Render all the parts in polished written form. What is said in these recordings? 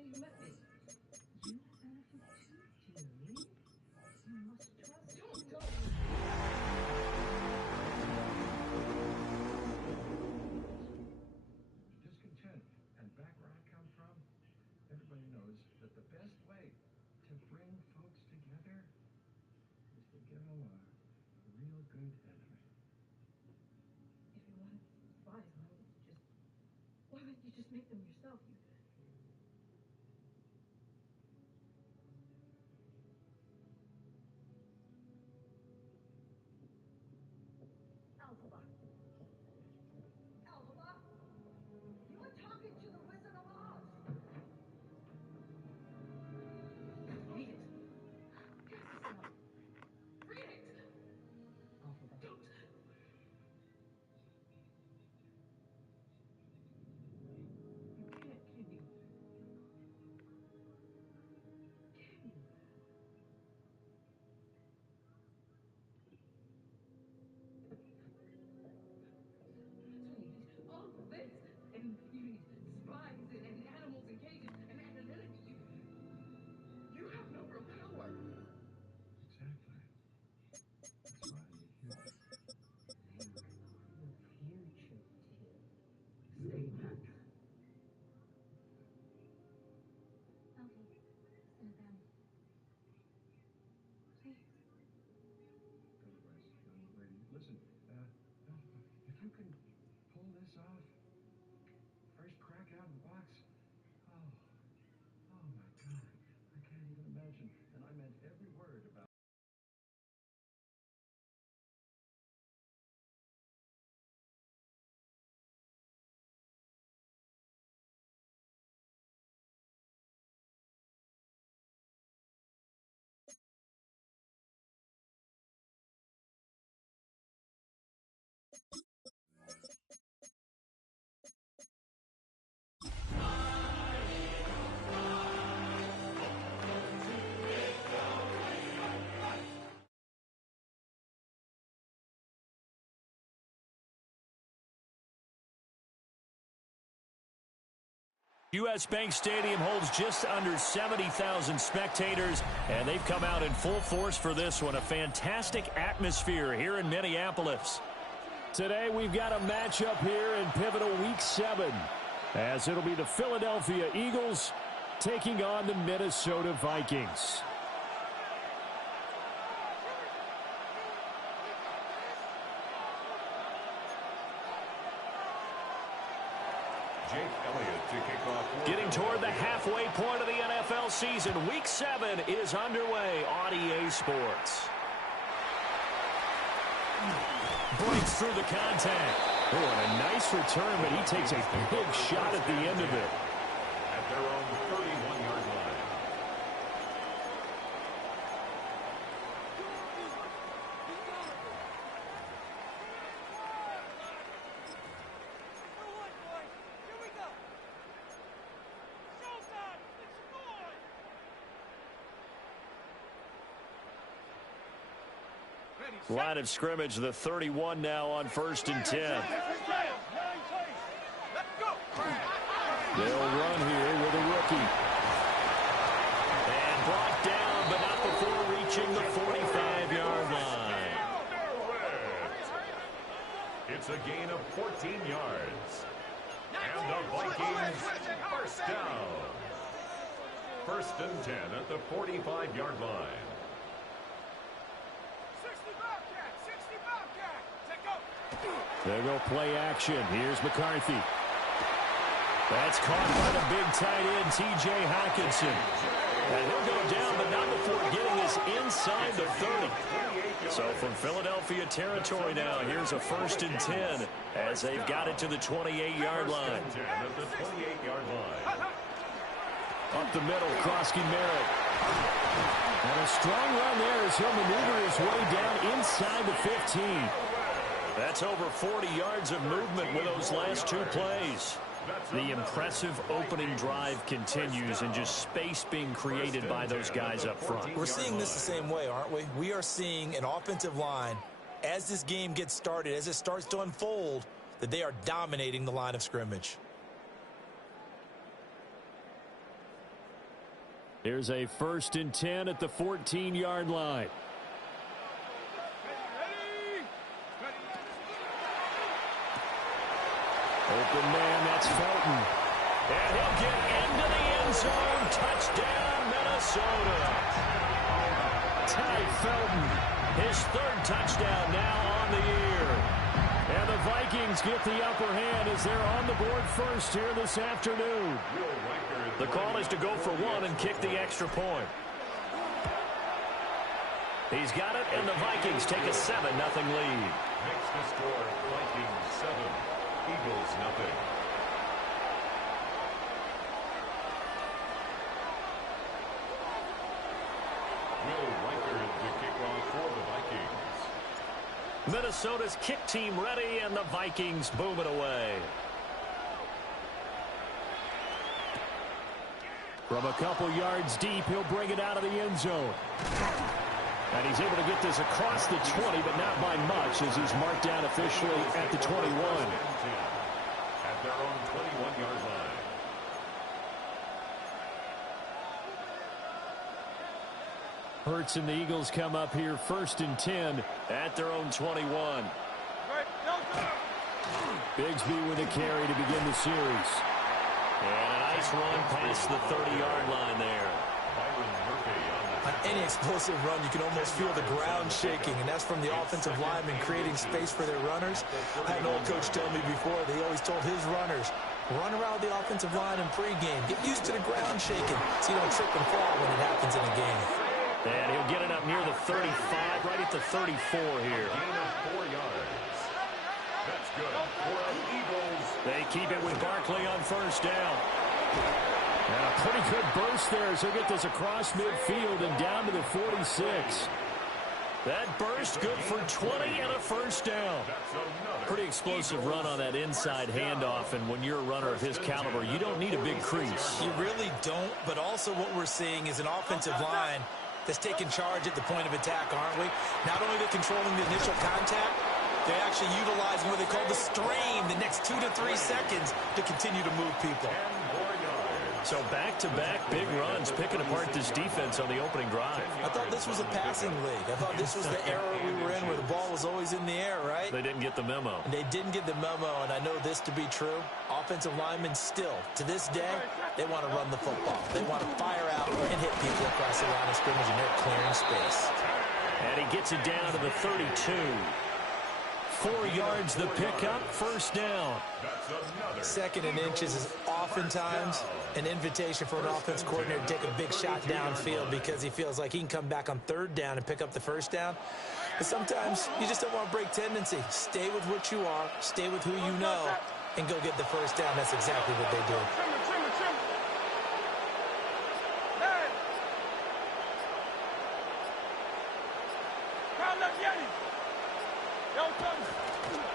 day you met me. You benefit too, dearie. You must trust. Don't. Discontent. And back where I come from, everybody knows that the best way to bring folks together is to give them a real good enemy. If you wanted spies, why wouldn't you just make them yourself? Alphaba. You are talking to the Wizard of Oz. Read it. Read it. Alphaba. Don't. You can't, can you? Can you? All of this, and you need spies and animals and cages and anonymity. You have no real power. Exactly. That's why you're here. Think of your future, dear. Stay back. Alfie, listen to them. Please. Otherwise, young lady, listen, if you can pull this off, first crack out of the box, oh my God, I can't even imagine. And I meant every word about. U.S. Bank Stadium holds just under 70,000 spectators, and they've come out in full force for this one. A fantastic atmosphere here in Minneapolis. Today we've got a matchup here in pivotal Week 7, as it'll be the Philadelphia Eagles taking on the Minnesota Vikings. Getting toward the halfway point of the NFL season, Week 7 is underway on EA Sports. Breaks through the contact. Oh, and a nice return, but he takes a big shot at the end of it. At their own 31-yard line. Line of scrimmage, the 31 now on 1st and 10. They'll run here with a rookie. And brought down, but not before reaching the 45-yard line. It's a gain of 14 yards. And the Vikings first down. 1st and 10 at the 45-yard line. There go play action. Here's McCarthy. That's caught by the big tight end, T.J. Hockenson. And he'll go down, but not before getting this inside the 30. So from Philadelphia territory now, here's a 1st and 10 as they've got it to the 28-yard line. Up the middle, Krosky Merritt. And a strong run there as he'll maneuver his way down inside the 15. That's over 40 yards of movement with those last 2 plays. The impressive opening drive continues, and just space being created by those guys up front. We're seeing this the same way, aren't we? We are seeing an offensive line, as this game gets started, as it starts to unfold, that they are dominating the line of scrimmage. Here's a 1st and 10 at the 14-yard line. Open man, that's Felton. And he'll get into the end zone. Touchdown, Minnesota. Ty Felton, his 3rd touchdown now on the year. And the Vikings get the upper hand as they're on the board first here this afternoon. The call is to go for 1 and kick the extra point. He's got it, and the Vikings take a 7-0 lead. Makes the score Vikings 7, Eagles 0. Will Riker the kickoff for the Vikings. Minnesota's kick team ready, and the Vikings boom it away. From a couple yards deep, he'll bring it out of the end zone. And he's able to get this across the 20, but not by much, as he's marked down officially at the 21. At their own 21-yard line. Hurts and the Eagles come up here 1st and 10 at their own 21. Bigsby with a carry to begin the series. And a nice run past the 30-yard line there. On any explosive run, you can almost feel the ground shaking, and that's from the offensive linemen creating space for their runners. I had an old coach tell me before, they always told his runners, run around the offensive line in pregame. Get used to the ground shaking so you don't trip and fall when it happens in a game. And he'll get it up near the 35, right at the 34 here. Gain of 4 yards. That's good for the Eagles. They keep it with Barkley on 1st down. And a pretty good burst there as he'll get this across midfield and down to the 46. That burst good for 20 and a 1st down. Pretty explosive run on that inside handoff, and when you're a runner of his caliber, you don't need a big crease. You really don't, but also what we're seeing is an offensive line that's taking charge at the point of attack, aren't we? Not only are they controlling the initial contact, they're actually utilizing what they call the strain the next 2 to 3 seconds to continue to move people. So back-to-back big runs, picking apart this defense on the opening drive. I thought this was a passing league. I thought this was the era we were in where the ball was always in the air, right? They didn't get the memo. And they didn't get the memo, and I know this to be true. Offensive linemen still, to this day, they want to run the football. They want to fire out and hit people across the line of scrimmage, and they're clearing space. And he gets it down to the 32. 4 yards the pickup, 1st down. 2nd and inches is oftentimes an invitation for an offense coordinator to take a big shot downfield because he feels like he can come back on 3rd down and pick up the 1st down. But sometimes you just don't want to break tendency. Stay with what you are, stay with who you know, and go get the 1st down. That's exactly what they did.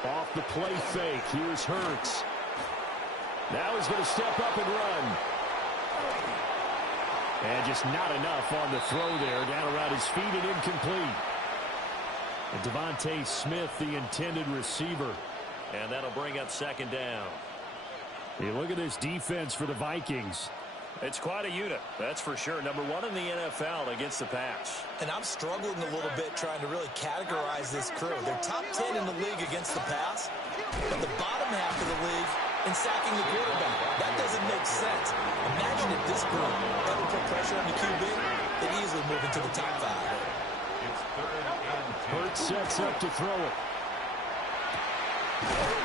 Off the play fake, here's Hurts. Now he's going to step up and run. And just not enough on the throw there. Down around his feet and incomplete. And Devontae Smith, the intended receiver. And that'll bring up 2nd down. Hey, look at this defense for the Vikings. It's quite a unit, that's for sure. Number 1 in the NFL against the pass. And I'm struggling a little bit trying to really categorize this crew. They're top 10 in the league against the pass, but the bottom half of the league in sacking the quarterback. That doesn't make sense. Imagine if this group ever put pressure on the QB, they'd easily move into the top 5. It's 3rd and 10. Hurts sets up to throw it.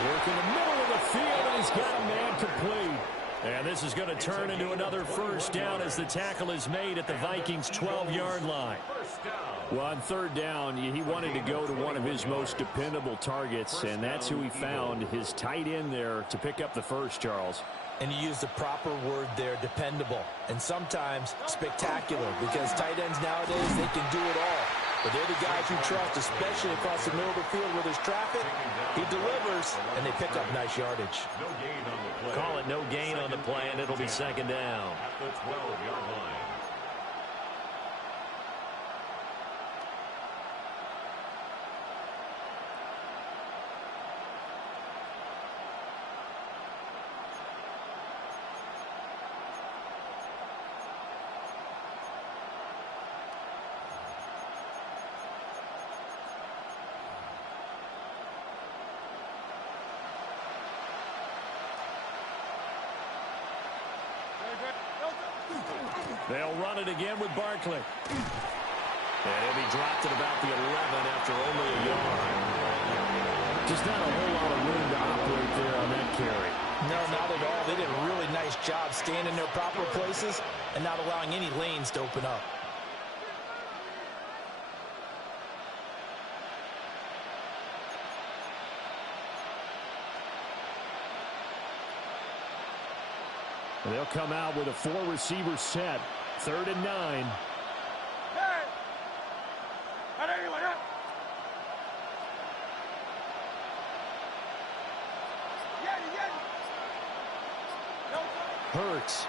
Work in the middle of the field, and he's got a man complete. And this is going to turn into another 1st down as the tackle is made at the Vikings' 12-yard line. Well, on 3rd down, he wanted to go to one of his most dependable targets, and that's who he found, his tight end there, to pick up the 1st, Charles. And you use the proper word there, dependable, and sometimes spectacular, because tight ends nowadays, they can do it all. But they're the guys you trust, especially across the middle of the field where there's traffic. He delivers, and they pick up nice yardage. No gain on the play. Call it no gain on the play, and it'll be 2nd down. At the 12-yard line. They'll run it again with Barkley. And he'll be dropped at about the 11 after only a yard. Just not a whole lot of room to operate there on that carry. No, not at all. They did a really nice job staying in their proper places and not allowing any lanes to open up. They'll come out with a 4-receiver set. 3rd and 9. Hurts.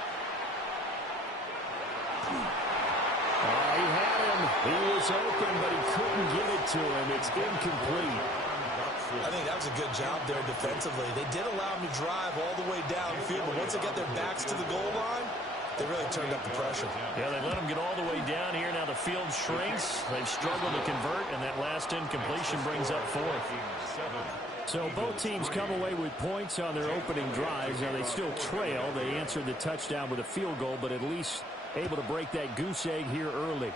He had him. He was open, but he couldn't get it to him. It's incomplete. I think that was a good job there defensively. They did allow him to drive all the way downfield, but once they got their backs to the goal line, they really turned up the pressure. Yeah, they let him get all the way down here. Now the field shrinks. They've struggled to convert, and that last incompletion brings up 4th. So both teams come away with points on their opening drives. Now they still trail. They answered the touchdown with a field goal, but at least able to break that goose egg here early.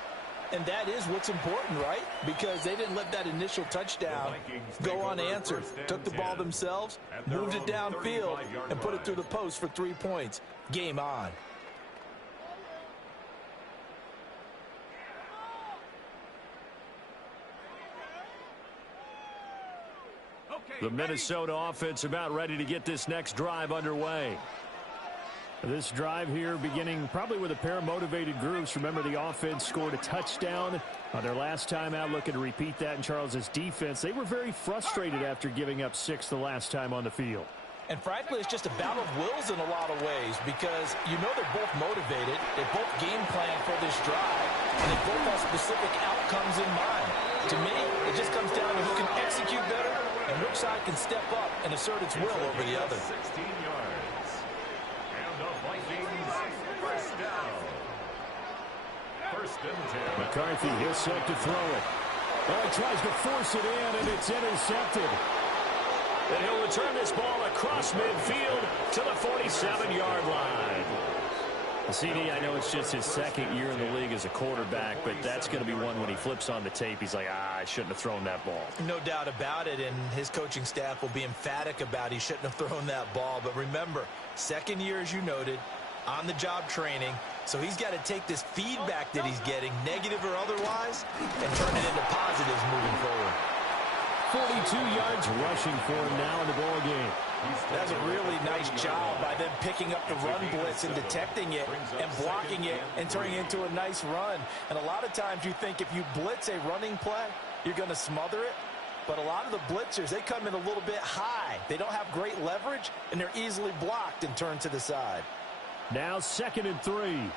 And that is what's important, right? Because they didn't let that initial touchdown go unanswered. Took the ball themselves, moved it downfield, and put it through the post for 3 points. Game on. The Minnesota offense about ready to get this next drive underway. This drive here beginning probably with a pair of motivated groups. Remember, the offense scored a touchdown on their last time out, looking to repeat that in Charles's defense. They were very frustrated after giving up 6 the last time on the field. And frankly, it's just a battle of wills in a lot of ways because you know they're both motivated. They both game plan for this drive, and they both have specific outcomes in mind. To me, it just comes down to who can execute better and which side can step up and assert its will over the other. 16 yards. And the Vikings, first down. 1st and 10. McCarthy, he'll set to throw it. Oh, he tries to force it in, and it's intercepted. And he'll return this ball across midfield to the 47-yard line. CD, I know it's just his 2nd year in the league as a quarterback, but that's going to be one when he flips on the tape, he's like, I shouldn't have thrown that ball. No doubt about it, and his coaching staff will be emphatic about he shouldn't have thrown that ball. But remember, 2nd year, as you noted, on-the-job training, so he's got to take this feedback that he's getting, negative or otherwise, and turn it into positives moving forward. 42 yards rushing for him now in the ball game. That's a really nice job by them picking up the run blitz and detecting it and blocking it and turning it into a nice run. And a lot of times you think if you blitz a running play, you're going to smother it. But a lot of the blitzers, they come in a little bit high. They don't have great leverage, and they're easily blocked and turned to the side. Now 2nd and 3.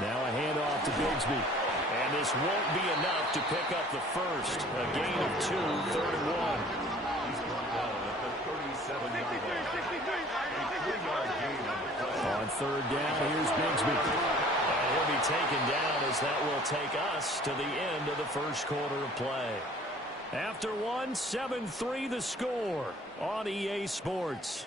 Now a handoff to Bigsby. And this won't be enough to pick up the first. A gain of 2, 3rd and 1. He's brought down at the 37-yard line. A 3-yard gain on the play. On 3rd down, here's Bigsby. And he'll be taken down as that will take us to the end of the first quarter of play. After 1, 7-3 the score on EA Sports.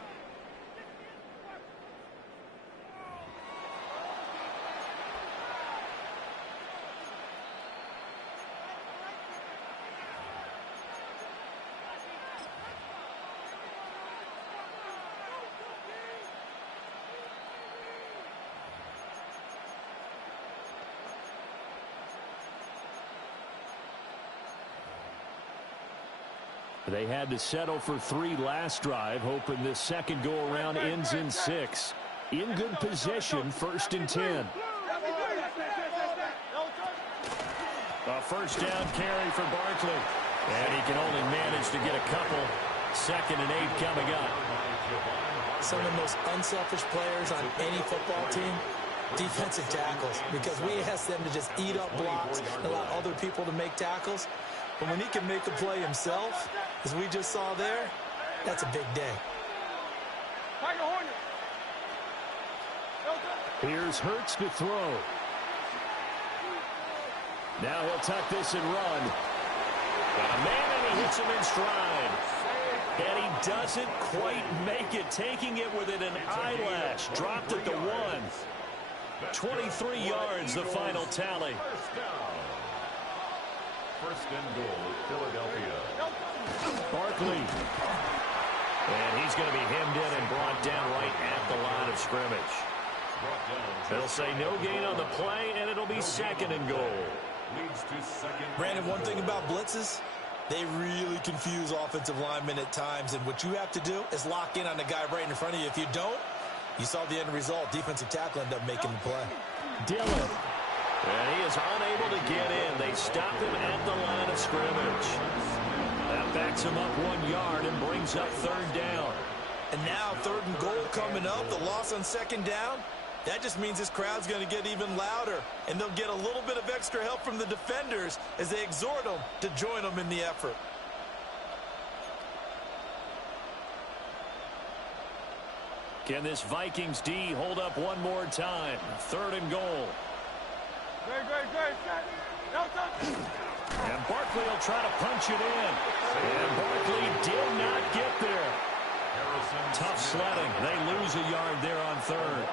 They had to settle for 3 last drive, hoping this second go-around ends in 6. In good position, 1st and 10. A first down carry for Barkley. And he can only manage to get a couple. 2nd and 8 coming up. Some of the most unselfish players on any football team, defensive tackles, because we ask them to just eat up blocks and allow other people to make tackles. But when he can make a play himself, as we just saw there, that's a big day. Here's Hurts to throw. Now he'll tuck this and run. Got a man, and he hits him in stride. And he doesn't quite make it, taking it within an eyelash. Dropped at the 1. 23 yards, the final tally. First and goal, Philadelphia. Barkley. And he's going to be hemmed in and brought down right at the line of scrimmage. They'll say no gain on the play, and it'll be second and goal. Leads to second. Brandon, one thing about blitzes, they really confuse offensive linemen at times, and what you have to do is lock in on the guy right in front of you. If you don't, you saw the end result. Defensive tackle ended up making the play. Dillon. And he is unable to get in. They stop him at the line of scrimmage. That backs him up 1 yard and brings up third down. And now third and goal coming up. The loss on second down. That just means this crowd's going to get even louder, and they'll get a little bit of extra help from the defenders as they exhort them to join them in the effort. Can this Vikings D hold up one more time? Third and goal. And Barkley will try to punch it in. And Barkley did not get there. Tough sledding. They lose a yard there on third.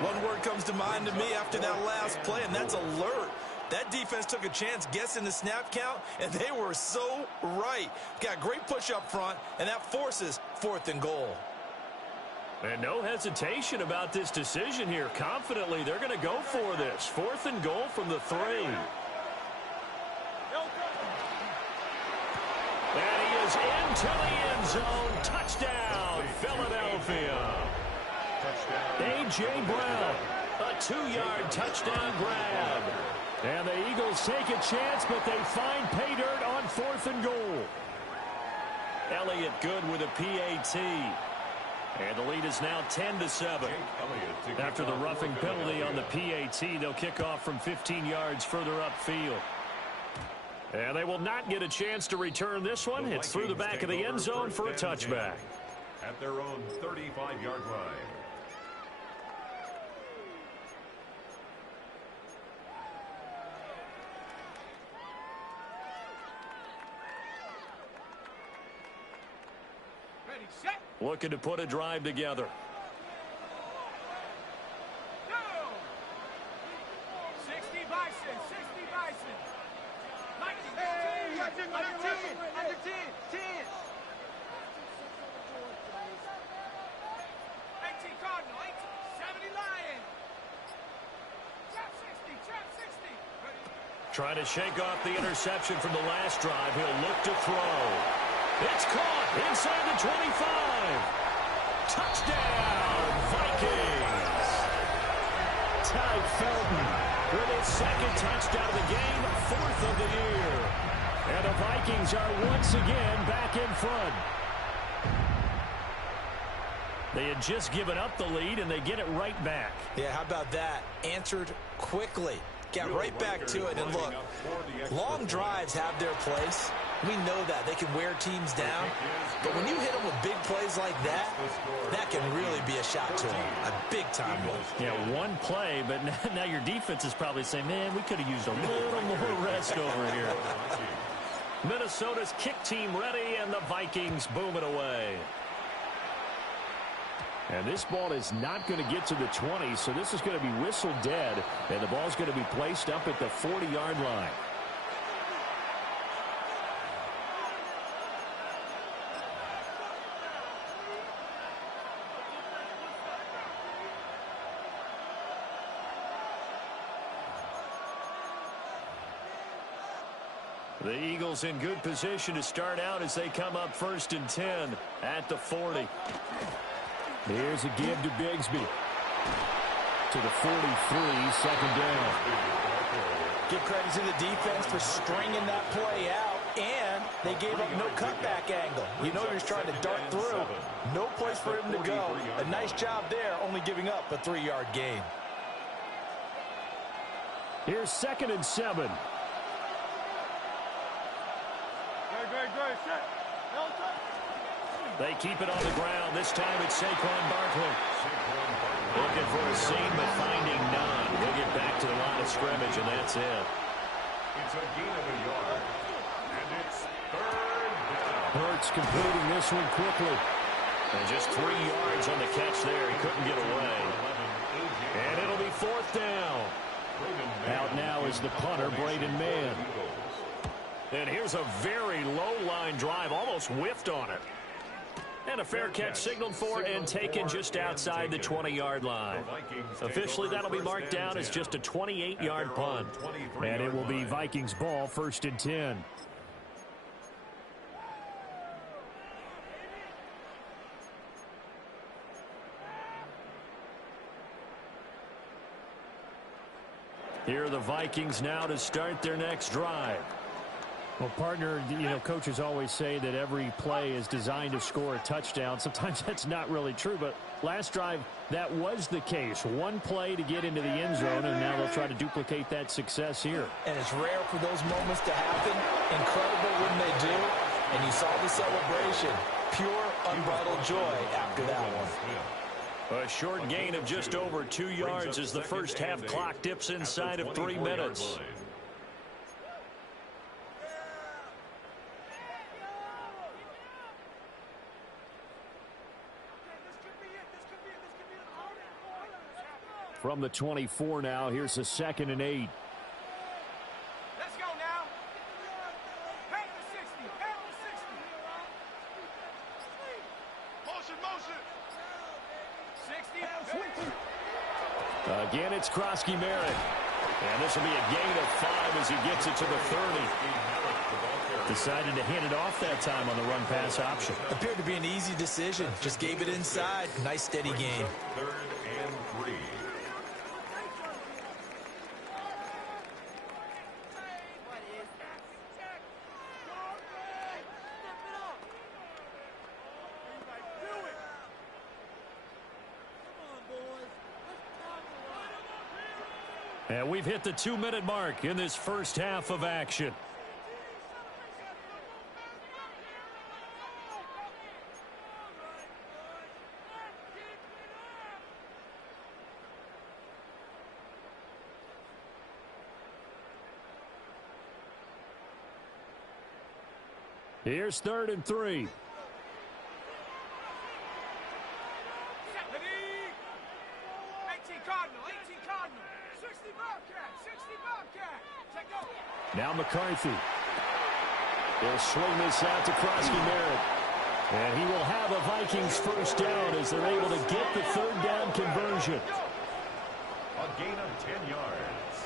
One word comes to mind to me after that last play, and that's alert. That defense took a chance guessing the snap count, and they were so right. Got great push up front, and that forces fourth and goal. And no hesitation about this decision here. Confidently, they're going to go for this. Fourth and goal from the 3. And he is into the end zone. Touchdown, Philadelphia. A.J. Brown, a 2-yard touchdown grab. And the Eagles take a chance, but they find pay dirt on fourth and goal. Elliott good with a PAT. And the lead is now 10-7. After the roughing penalty on the PAT, they'll kick off from 15 yards further upfield. And they will not get a chance to return this one. It's through the back of the end zone for a touchback. At their own 35-yard line. Ready, set. Looking to put a drive together. Go! 60 Bison, 60 Bison. Hey, under 10, 10. 18 Cardinal, 70 Lion. Trap 60. Trying to shake off the interception from the last drive. He'll look to throw. It's caught inside the 25. Touchdown, Vikings. Ty Felton with his second touchdown of the game, 4th of the year. And the Vikings are once again back in front. They had just given up the lead, and they get it right back. Yeah, how about that? Answered quickly. Got right back to it. And look, long drives have their place. We know that. They can wear teams down. But when you hit them with big plays like that, that can really be a shot to them. A big-time one. Yeah, one play, but now your defense is probably saying, man, we could have used a little more rest over here. Minnesota's kick team ready, and the Vikings boom it away. And this ball is not going to get to the 20, so this is going to be whistled dead, and the ball's going to be placed up at the 40-yard line. The Eagles in good position to start out as they come up 1st and 10 at the 40. Here's a give to Bigsby. To the 43, second down. Give credit to the defense for stringing that play out, and they gave up no cutback angle. You know he was trying to dart through. No place for him to go. A nice job there, only giving up a 3-yard gain. Here's 2nd and 7. They keep it on the ground. This time it's Saquon Barkley. Looking for a seam, but finding none. He'll get back to the line of scrimmage, and that's it. It's a gain of a yard. And it's Hurts completing this one quickly. And just 3 yards on the catch there. He couldn't get away. And it'll be 4th down. Out now is the punter, Braden Mann. And here's a very low line drive, almost whiffed on it. And a fair catch signaled for and taken just outside the 20-yard line. Officially, that'll be marked down as just a 28-yard punt. And it will be Vikings ball, 1st and 10. Here are the Vikings now to start their next drive. Well, partner, coaches always say that every play is designed to score a touchdown. Sometimes that's not really true, but last drive, that was the case. One play to get into the end zone, and now they'll try to duplicate that success here. And it's rare for those moments to happen. Incredible when they do. And you saw the celebration. Pure, unbridled joy after that one. A short gain of just over 2 yards as the first half clock dips inside of 3 minutes. From the 24 now, here's a 2nd and 8. Let's go now. Pound the 60. Pound the 60. Motion. 60. Again, it's Krosky Merritt. And this will be a gain of 5 as he gets it to the 30. Decided to hand it off that time on the run-pass option. Appeared to be an easy decision. Just gave it inside. Nice, steady gain. 3rd and 3. And we've hit the 2-minute mark in this first half of action. Here's 3rd and 3. 18 Cardinal. 60 Bobcat. Check go. Now McCarthy. He'll swing this out to Krosky Merritt. And he will have a Vikings first down as they're able to get the 3rd down conversion. A gain of 10 yards.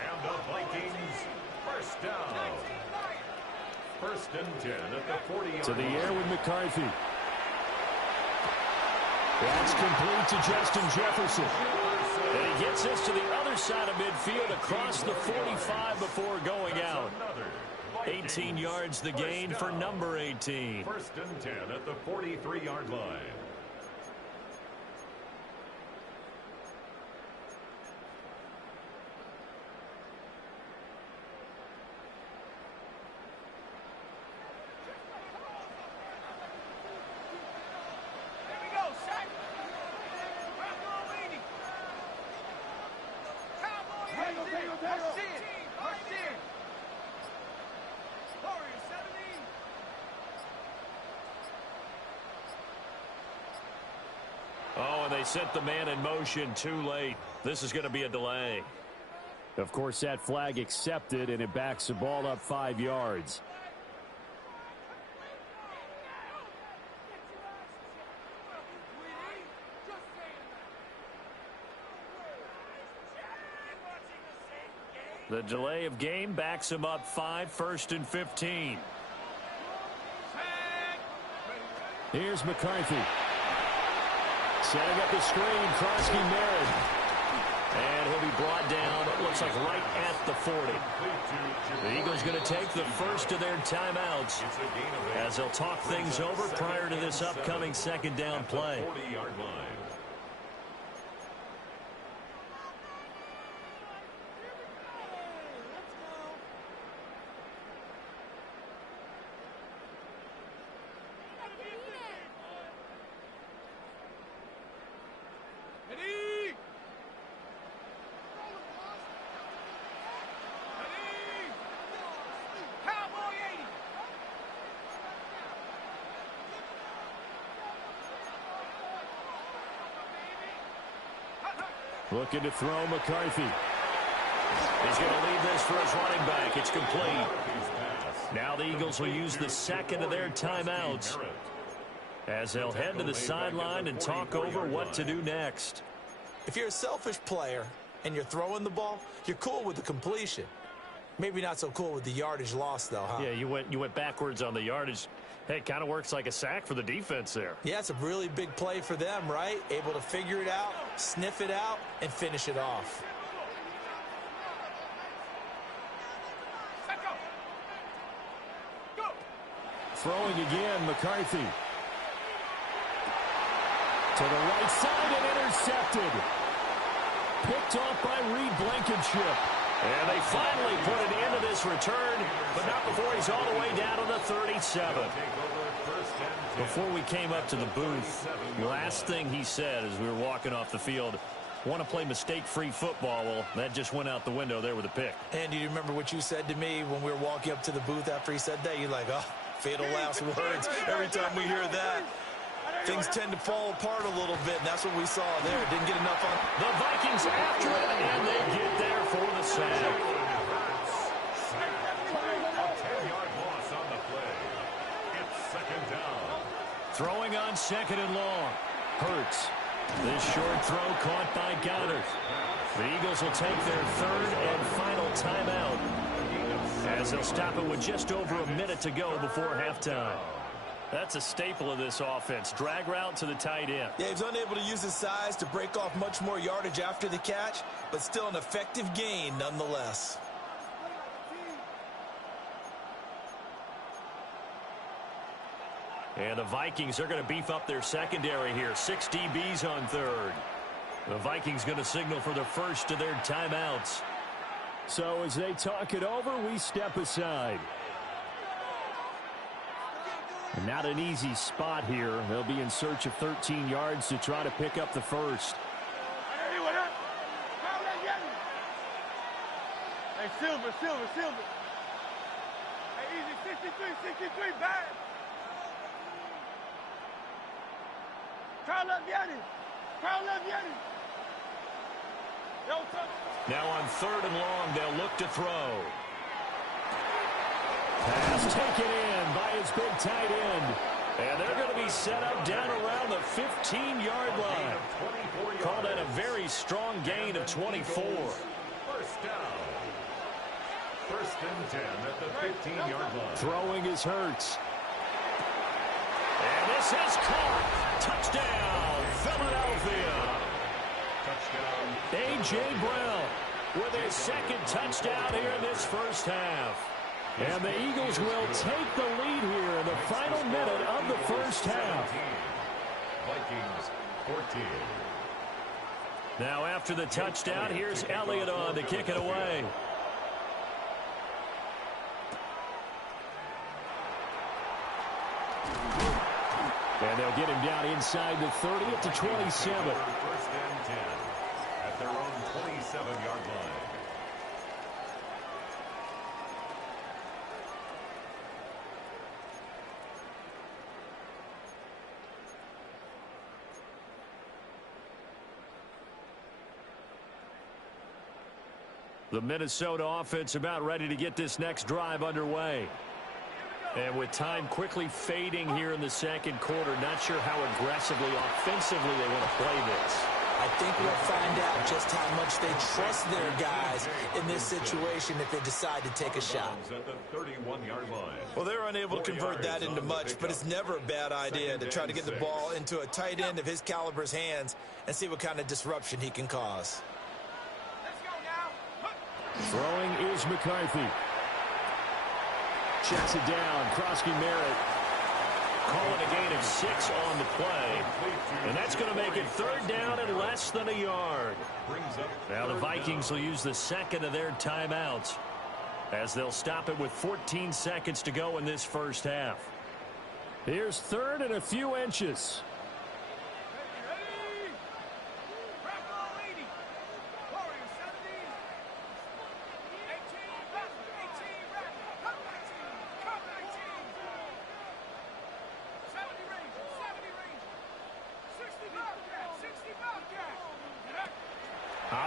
And the Vikings first down. 1st and 10 at the 40-yard To the line. air with McCarthy. That's complete to Justin Jefferson. And he gets this to the other side of midfield across the 45 before going out. 18 yards the gain for number 18. 1st and 10 at the 43-yard line. Here we go, set. Cowboy 80. Marched in. Warrior 70. Oh, and they set the man in motion too late. This is going to be a delay. Of course, that flag accepted, and it backs the ball up 5 yards. The delay of game backs him up 5, 1st and 15. Here's McCarthy. Setting up the screen, Krosky Merritt. And he'll be brought down, it looks like right at the 40. The Eagles going to take the first of their timeouts as they'll talk things over prior to this upcoming 2nd down play. 40-yard line. Looking to throw McCarthy. He's going to leave this for his running back. It's complete. Now the Eagles will use the second of their timeouts as they'll head to the sideline and talk over what to do next. If you're a selfish player and you're throwing the ball, you're cool with the completion. Maybe not so cool with the yardage loss, though, huh? Yeah, you went backwards on the yardage. Hey, it kind of works like a sack for the defense there. Yeah, it's a really big play for them, right? Able to figure it out, sniff it out, and finish it off. Throwing again, McCarthy. To the right side and intercepted. Picked off by Reed Blankenship. And they finally put an end to this return, but not before he's all the way down to the 37. Before we came up to the booth, the last thing he said as we were walking off the field, want to play mistake-free football. Well, that just went out the window there with a pick. And do you remember what you said to me when we were walking up to the booth after he said that? You're like, oh, fatal last words. Every time we hear that, things tend to fall apart a little bit, and that's what we saw there. Didn't get enough on. The Vikings after it, and they get there for the sack. A 10-yard loss on the play. It's second down. Throwing on second and long. Hurts. This short throw caught by Goddard. The Eagles will take their third and final timeout as they'll stop it with just over a minute to go before halftime. That's a staple of this offense. Drag route to the tight end. Yeah, he's unable to use his size to break off much more yardage after the catch, but still an effective gain nonetheless. And the Vikings are going to beef up their secondary here. 6 DBs on third. The Vikings going to signal for the first of their timeouts. So as they talk it over, we step aside. And not an easy spot here. They'll be in search of 13 yards to try to pick up the first. Hey, Silver. Hey, easy, 63, back. Carl up, Yanni. Now on third and long, they'll look to throw. Pass taken in by his big tight end. And they're going to be set up down around the 15-yard line. Call that a very strong gain of 24. First down. First and 10 at the 15-yard line. Throwing is Hurts. And this is caught. Touchdown, Philadelphia. Touchdown. A.J. Brown with his second touchdown here in this first half. And the Eagles will take the lead here in the final minute of the first half. Vikings 14. Now after the touchdown, here's Elliott on to kick it away. And they'll get him down inside the 30 at the 27. First and 10 at their own 27-yard line. The Minnesota offense about ready to get this next drive underway. And with time quickly fading here in the second quarter, not sure how aggressively, offensively they want to play this. I think we'll find out just how much they trust their guys in this situation if they decide to take a shot. At the 31-yard line. Well, they're unable to convert that into much, but it's never a bad idea to try to get the ball into a tight end of his caliber's hands and see what kind of disruption he can cause. Throwing is McCarthy. Checks it down. Krosky Merritt. Calling a gain of 6 on the play. And that's going to make it third down and less than a yard. Now the Vikings will use the second of their timeouts as they'll stop it with 14 seconds to go in this first half. Here's third and a few inches.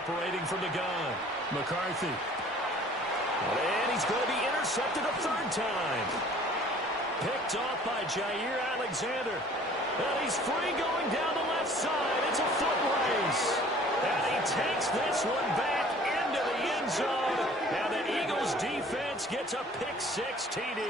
Operating from the gun, McCarthy. And he's going to be intercepted a third time. Picked off by Jair Alexander. And he's free going down the left side. It's a foot race. And he takes this one back into the end zone. And the Eagles defense gets a pick-6 TD.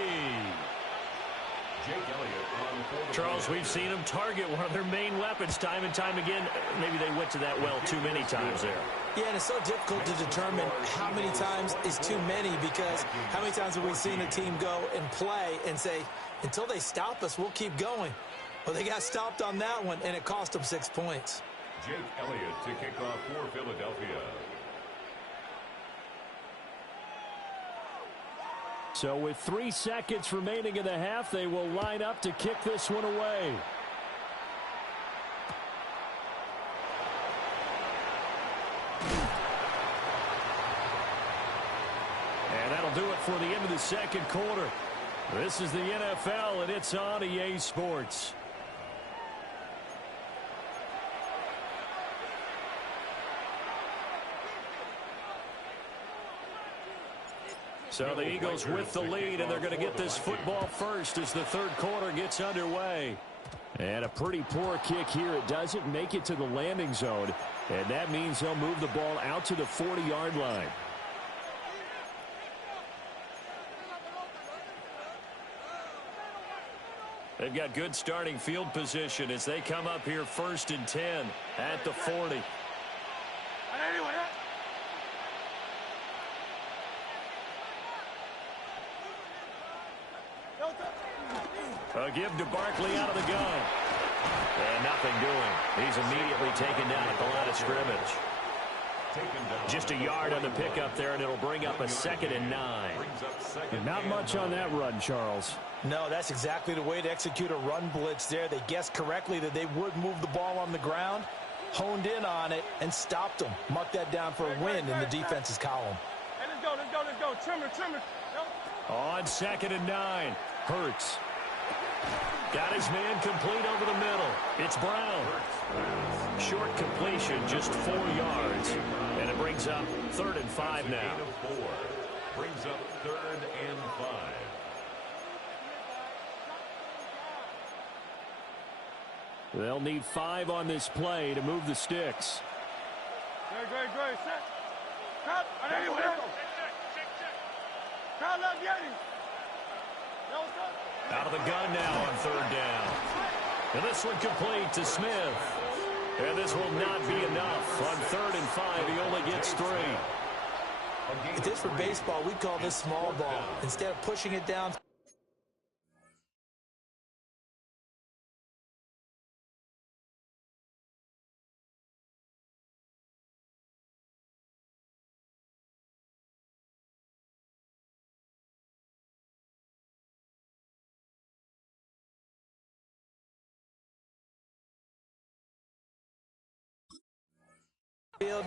Charles, we've seen them target one of their main weapons time and time again. Maybe they went to that well too many times there. Yeah, and it's so difficult to determine how many times is too many, because how many times have we seen a team go and play and say, until they stop us, we'll keep going. Well, they got stopped on that one, and it cost them 6 points. Jake Elliott to kick off for Philadelphia. So with 3 seconds remaining in the half, they will line up to kick this one away. And that'll do it for the end of the second quarter. This is the NFL, and it's on EA Sports. So the Eagles with the lead, and they're going to get this football first as the third quarter gets underway. And a pretty poor kick here. It doesn't make it to the landing zone, and that means they'll move the ball out to the 40-yard line. They've got good starting field position as they come up here 1st and 10 at the 40. A give to Barkley out of the gun. And nothing doing. He's immediately taken down at the line of scrimmage. Just a yard on the pickup there, and it'll bring up a 2nd and 9. And not much on that run, Charles. No, that's exactly the way to execute a run blitz there. They guessed correctly that they would move the ball on the ground, honed in on it, and stopped them. Mark that down for a win in the defense's column. Hey, let's go. Trimmer. On 2nd and 9, Hurts. Got his man complete over the middle. It's Brown. Short completion, just 4 yards. And it brings up 3rd and 5 now. Brings up 3rd and 5. They'll need 5 on this play to move the sticks. Great. Set. Cut. Out of the gun now on 3rd down. And this one complete to Smith. And this will not be enough. On 3rd and 5, he only gets 3. If this were baseball, we'd call this small ball. Instead of pushing it down.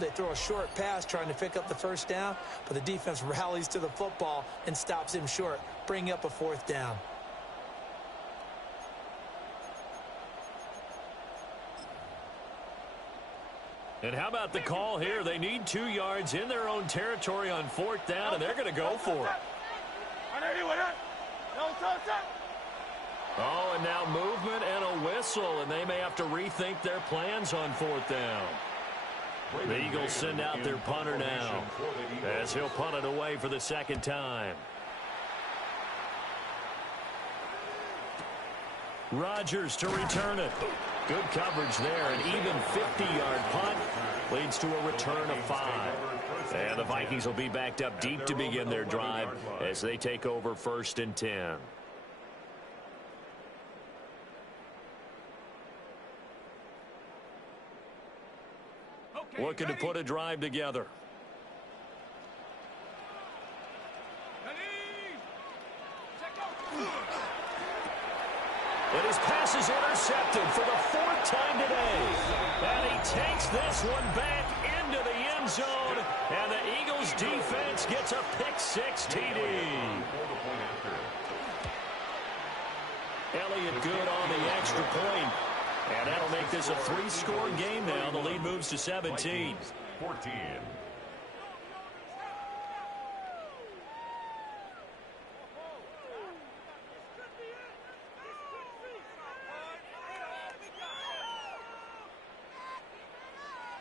They throw a short pass trying to pick up the 1st down, but the defense rallies to the football and stops him short, bringing up a 4th down. And how about the call here? They need 2 yards in their own territory on 4th down, and they're going to go for it. Oh, and now movement and a whistle, and they may have to rethink their plans on 4th down. The Eagles send out their punter now as he'll punt it away for the 2nd time. Rodgers to return it. Good coverage there. An even 50-yard punt leads to a return of 5. And the Vikings will be backed up deep to begin their drive as they take over 1st and 10. Looking to put a drive together. And his pass is intercepted for the 4th time today. And he takes this one back into the end zone. And the Eagles defense gets a pick-6 TD. Elliott good on the extra point. And that'll make this a 3-score game now. The lead moves to 17. 14.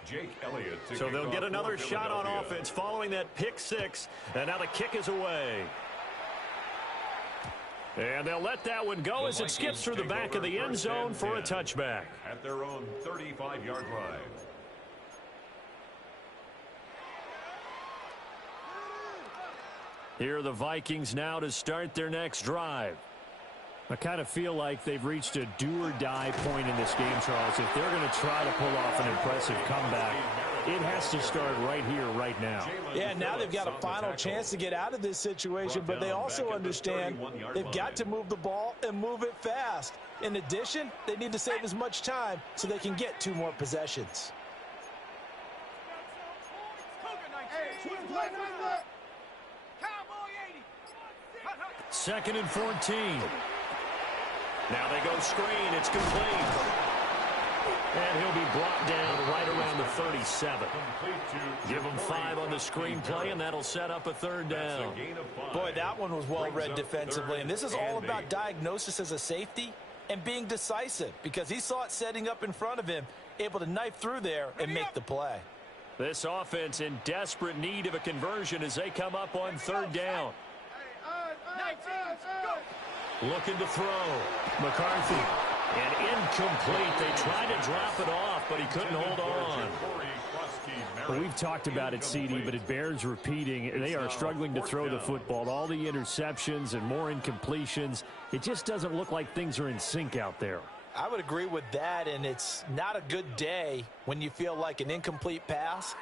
Jake Elliott. So they'll get another shot on offense following that pick six. And now the kick is away. And they'll let that one go as it skips through the back of the end zone for a touchback. At their own 35-yard line. Here are the Vikings now to start their next drive. I kind of feel like they've reached a do-or-die point in this game, Charles. If they're going to try to pull off an impressive comeback, it has to start right here, right now. Yeah, now they've got a final chance to get out of this situation, but they also understand they've got to move the ball and move it fast. In addition, they need to save as much time so they can get 2 more possessions. Second and 14. Now they go screen. It's complete. And he'll be brought down right around the 37. Give him 5 on the screenplay, and that'll set up a third down. Boy, that one was well read defensively. And this is all about diagnosis as a safety and being decisive, because he saw it setting up in front of him, able to knife through there and make the play. This offense in desperate need of a conversion as they come up on third down. Looking to throw. McCarthy. And incomplete. They tried to drop it off, but he couldn't hold on. Well, we've talked about it, CD, but it bears repeating. They are struggling to throw the football. All the interceptions and more incompletions. It just doesn't look like things are in sync out there. I would agree with that, and it's not a good day when you feel like an incomplete pass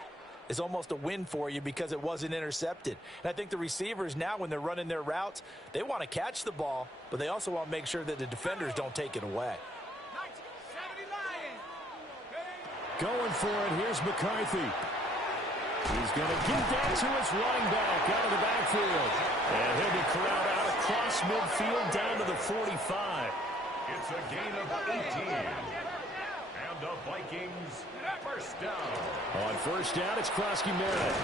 is almost a win for you because it wasn't intercepted. And I think the receivers now, when they're running their routes, they want to catch the ball, but they also want to make sure that the defenders don't take it away. Going for it, here's McCarthy. He's going to get that to his running back out of the backfield. And he'll be corralled out across midfield down to the 45. It's a gain of 18. And the Vikings first down. On first down, it's Krosky-Merritt.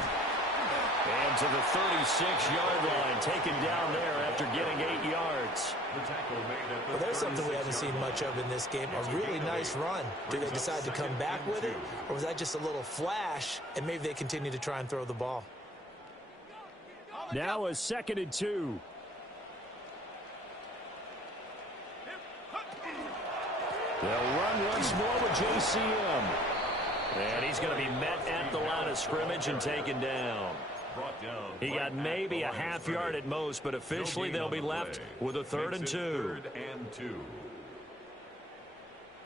And to the 36-yard line, taken down there after getting 8 yards. Well, there's something we haven't seen much of in this game. A really nice run. Do they decide to come back with it? Or was that just a little flash, and maybe they continue to try and throw the ball? Now a 2nd and 2. They'll run once more with JCM. And he's going to be met at the line of scrimmage and taken down. He got maybe a half yard at most, but officially they'll be left with a 3rd and 2.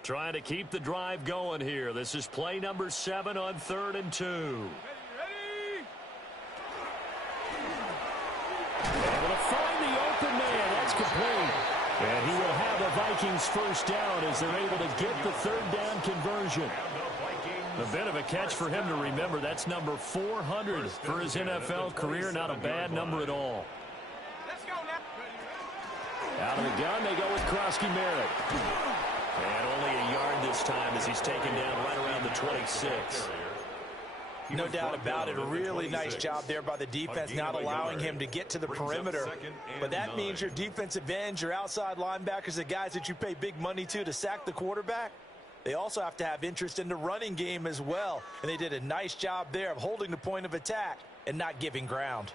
Trying to keep the drive going here. This is play number 7 on 3rd and 2. Able to find the open man. That's complete. And he will have the Vikings first down as they're able to get the 3rd down conversion. A bit of a catch for him to remember. That's number 400 for his NFL career. Not a bad number at all. Out of the gun, they go with Krosky-Merritt. And only a yard this time as he's taken down right around the 26. No doubt about it. A really nice job there by the defense, not allowing him to get to the perimeter. But that means your defensive ends, your outside linebackers, the guys that you pay big money to sack the quarterback, they also have to have interest in the running game as well. And they did a nice job there of holding the point of attack and not giving ground.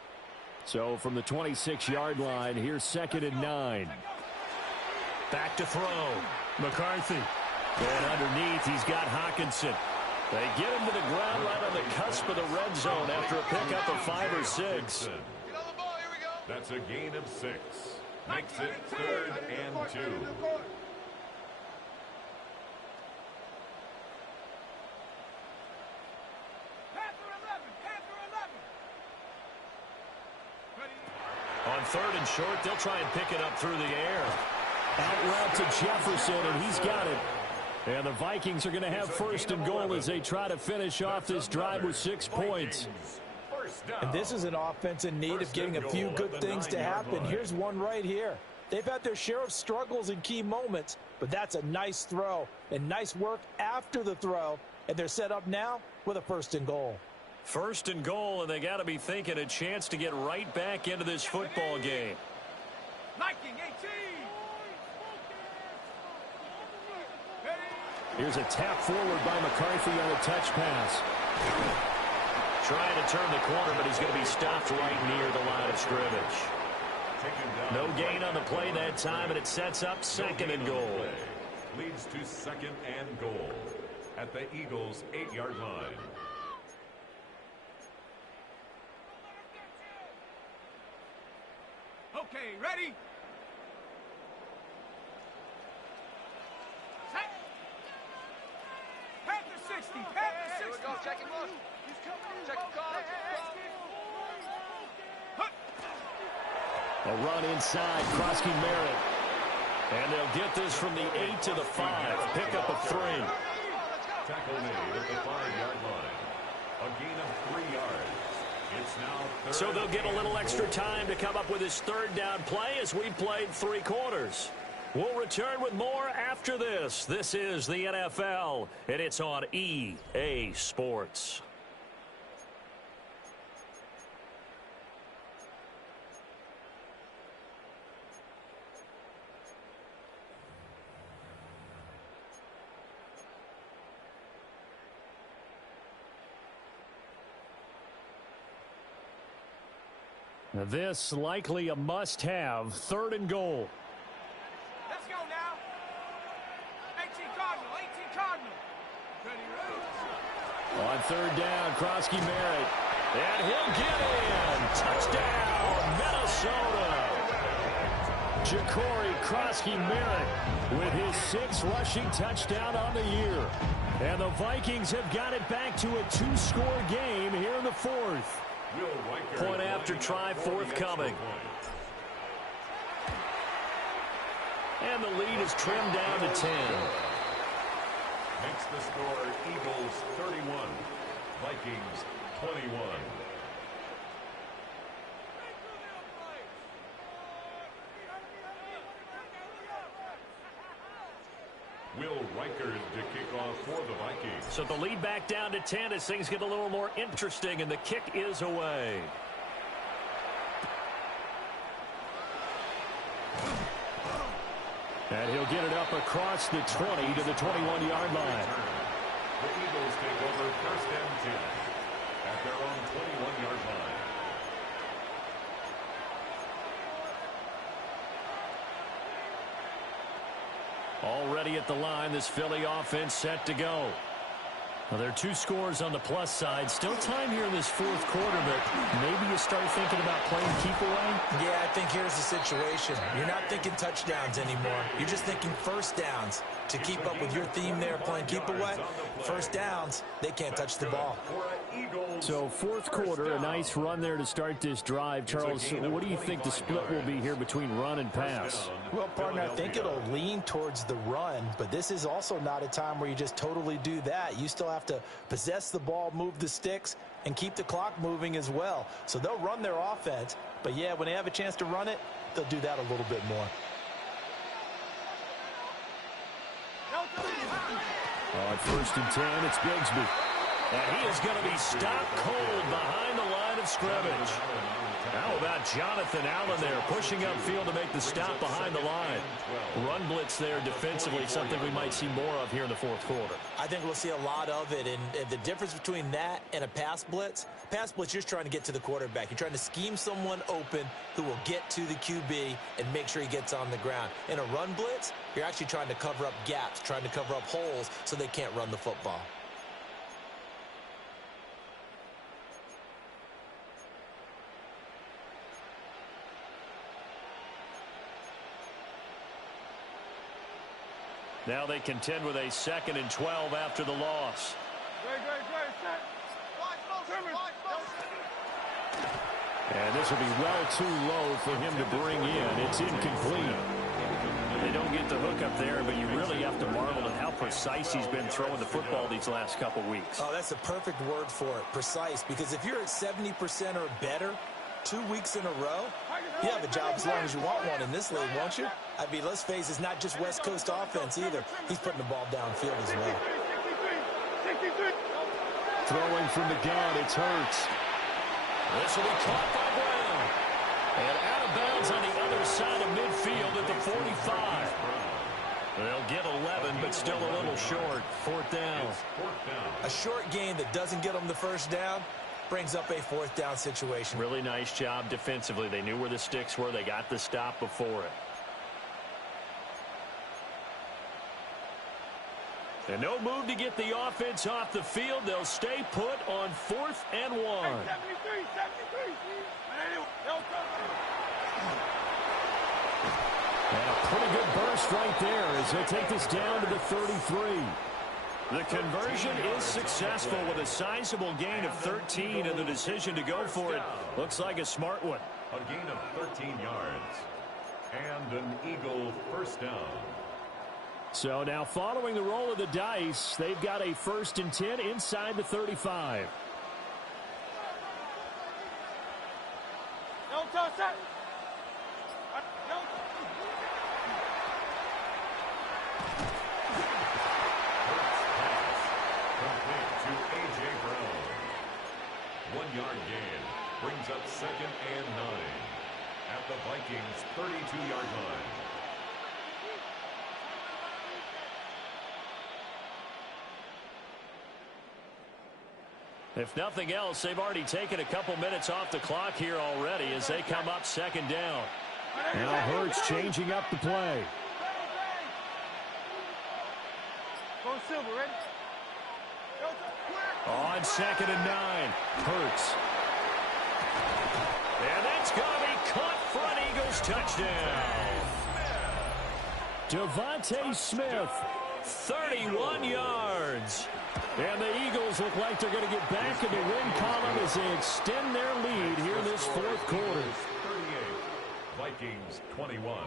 So from the 26-yard line, here's 2nd and 9. Back to throw. McCarthy. And underneath, he's got Hawkinson. They get him to the ground right on the cusp of the red zone after a pickup of 5 or 6. That's a gain of 6. Makes it 3rd and 2. On 3rd and short, they'll try and pick it up through the air. Out route to Jefferson, and he's got it. And the Vikings are going to have 1st and goal as they try to finish off this drive with 6 points. And this is an offense in need of getting a few good things to happen. Here's one right here. They've had their share of struggles in key moments, but that's a nice throw and nice work after the throw. And they're set up now with a 1st and goal. First and goal, and they got to be thinking a chance to get right back into this football game. Liking 18. Here's a tap forward by McCarthy on a touch pass. Trying to turn the corner, but he's going to be stopped right near the line of scrimmage. No gain on the play that time, and it sets up second and goal. Leads to second and goal at the Eagles' 8-yard line. Okay, ready? Set. Panther 60. Panther 60. Here we go. Check him out. Check him out. A run inside. Krosky Merritt. And they'll get this from the 8 to the 5. Pickup of 3. Tackle made at the 5-yard line. A gain of 3 yards. It's now third. So they'll get a little extra time to come up with his third down play as we played 3 quarters. We'll return with more after this. This is the NFL, and it's on EA Sports. This likely a must-have. Third and goal. Let's go now. 18 Cardinal. 18 Cardinal. Ready, On third down, Krosky Merritt. And he'll get in. Touchdown, Minnesota. Ja'Cory Krosky Merritt with his 6th rushing touchdown on the year. And the Vikings have got it back to a 2-score game here in the 4th. Point after try forthcoming. And the lead is trimmed down to 10. Makes the score Eagles 31, Vikings 21. Will Riker to kick off for the Vikings. So the lead back down to 10 as things get a little more interesting, and the kick is away. And he'll get it up across the 20 to the 21-yard line. The Eagles take over first and 10 at their own 21-yard line. Already at the line, this Philly offense set to go. Well, there are 2 scores on the plus side. Still time here in this 4th quarter, but maybe you start thinking about playing keep away? Yeah, I think here's the situation. You're not thinking touchdowns anymore. You're just thinking first downs. To keep up with your theme there, playing keep away, first downs, they can't touch the ball. So 4th quarter, a nice run there to start this drive. Charles, what do you think the split will be here between run and pass? Well, partner, I think it'll lean towards the run, but this is also not a time where you just totally do that. You still have to possess the ball, move the sticks, and keep the clock moving as well. So they'll run their offense, but yeah, when they have a chance to run it, they'll do that a little bit more. On first and 10, it's Bigsby. And he is going to be stopped cold behind the line of scrimmage. How about Jonathan Allen there pushing upfield to make the stop behind the line? Run blitz there defensively, something we might see more of here in the 4th quarter. I think we'll see a lot of it, and the difference between that and a pass blitz, you're just trying to get to the quarterback. You're trying to scheme someone open who will get to the QB and make sure he gets on the ground. In a run blitz, you're actually trying to cover up gaps, trying to cover up holes so they can't run the football. Now they contend with a 2nd and 12 after the loss. And this will be well too low for him to bring in. It's incomplete. They don't get the hook up there, but you really have to marvel at how precise he's been throwing the football these last couple weeks. Oh, that's the perfect word for it, precise, because if you're at 70% or better 2 weeks in a row, you have a job as long as you want one in this league, won't you? I mean, let's face it, it's not just West Coast offense either. He's putting the ball downfield as well. Throwing from the gun, it's Hurts. This will be caught by Brown. And out of bounds on the other side of midfield at the 45. They'll get 11, but still a little short. Fourth down. A short gain that doesn't get them the first down brings up a fourth down situation. Really nice job defensively. They knew where the sticks were. They got the stop before it. And no move to get the offense off the field. They'll stay put on 4th and 1. And a pretty good burst right there as they take this down to the 33. The conversion is successful with a sizable gain of 13, and the decision to go for it looks like a smart one. A gain of 13 yards. And an Eagle first down. So now following the roll of the dice, they've got a 1st and 10 inside the 35. Don't touch that. To A.J. Brown. 1-yard gain brings up 2nd and 9 at the Vikings' 32-yard line. If nothing else, they've already taken a couple minutes off the clock here already as they come up 2nd down. Now Hurts changing up the play. Go Silver, ready? On 2nd and 9, Hurts. And that's going to be caught for an Eagles touchdown. Devontae Smith, 31 yards. And the Eagles look like they're going to get back in the win column as they extend their lead here in this 4th quarter. 38, Vikings 21.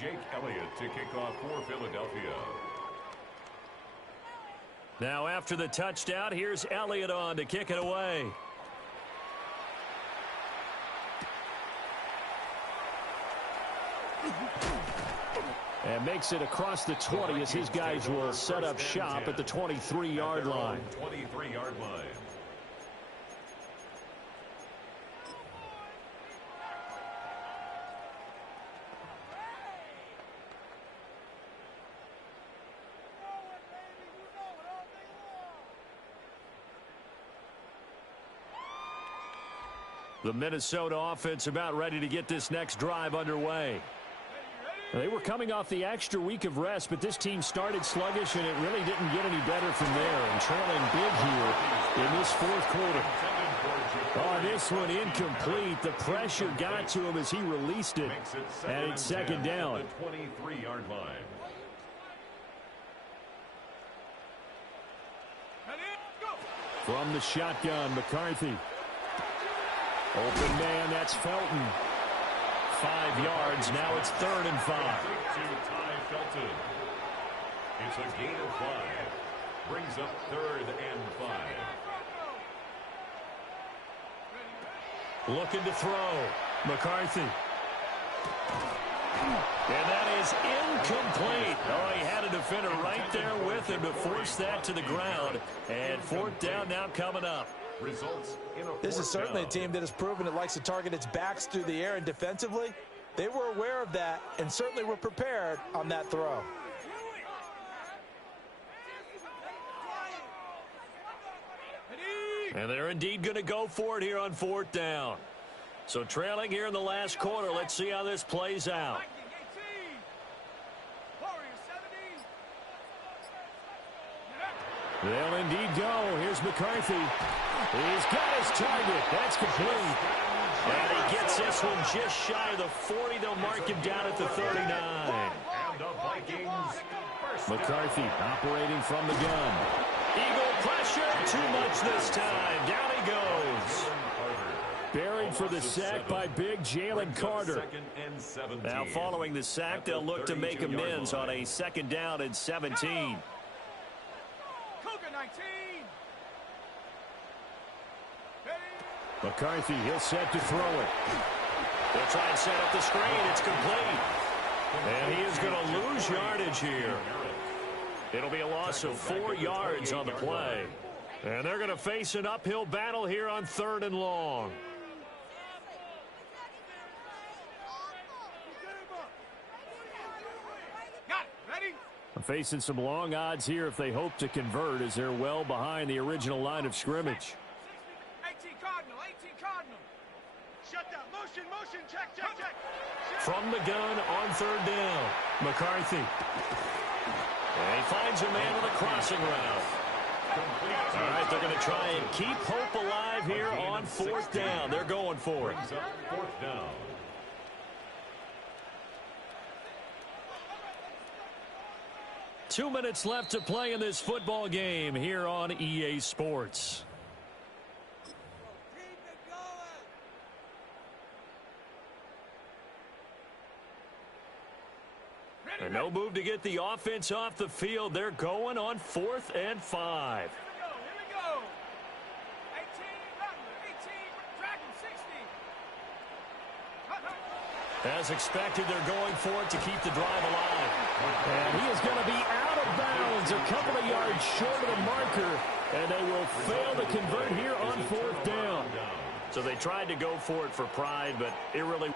Jake Elliott to kick off for Philadelphia. Now after the touchdown, here's Elliott on to kick it away. And makes it across the 20 as his guys will set up shop at the 23-yard line. 23-yard line. The Minnesota offense about ready to get this next drive underway. They were coming off the extra week of rest, but this team started sluggish, and it really didn't get any better from there. And trailing big here in this 4th quarter. Oh, this one incomplete. The pressure got to him as he released it. And it's 2nd down. The 23-yard line. From the shotgun, McCarthy. Open man, that's Felton. 5 yards, now it's 3rd and 5. To Ty Felton. It's a gain of 5. Brings up 3rd and 5. Looking to throw. McCarthy. And that is incomplete. Oh, he had a defender right there with him to force that to the ground. And 4th down now coming up. Results in a This is certainly down. a team that has proven it likes to target its backs through the air, and defensively, they were aware of that and certainly were prepared on that throw. And they're indeed going to go for it here on 4th down. So trailing here in the last quarter, let's see how this plays out. They'll indeed go. Here's McCarthy. He's got his target. That's complete. And he gets this one just shy of the 40. They'll mark him down at the 39. And the Vikings first McCarthy down. operating from the gun. Eagle pressure. Too much this time. Down he goes. Buried for the sack by big Jalen Carter. 2nd and 17. Now following the sack, they'll look to make amends on a 2nd down and 17. McCarthy, he'll set to throw it. They'll try and set up the screen. It's complete. And he is going to lose yardage here. It'll be a loss of 4 yards on the play. And they're going to face an uphill battle here on 3rd and long. Facing some long odds here if they hope to convert, as they're well behind the original line of scrimmage. 18 Cardinal, 18 Cardinal. Shut down. Motion, check. From the gun on 3rd down, McCarthy. And he finds a man on the crossing route. All right, they're going to try and keep hope alive here on 4th down. They're going for it. 4th down. Two minutes left to play in this football game here on EA Sports. And no move to get the offense off the field. They're going on 4th and 5. Here we go. 18, Dragon 60. As expected, they're going for it to keep the drive alive. And he is going to be out of bounds, a couple of yards short of the marker, and they will fail to convert here on 4th down. So they tried to go for it for pride, but it really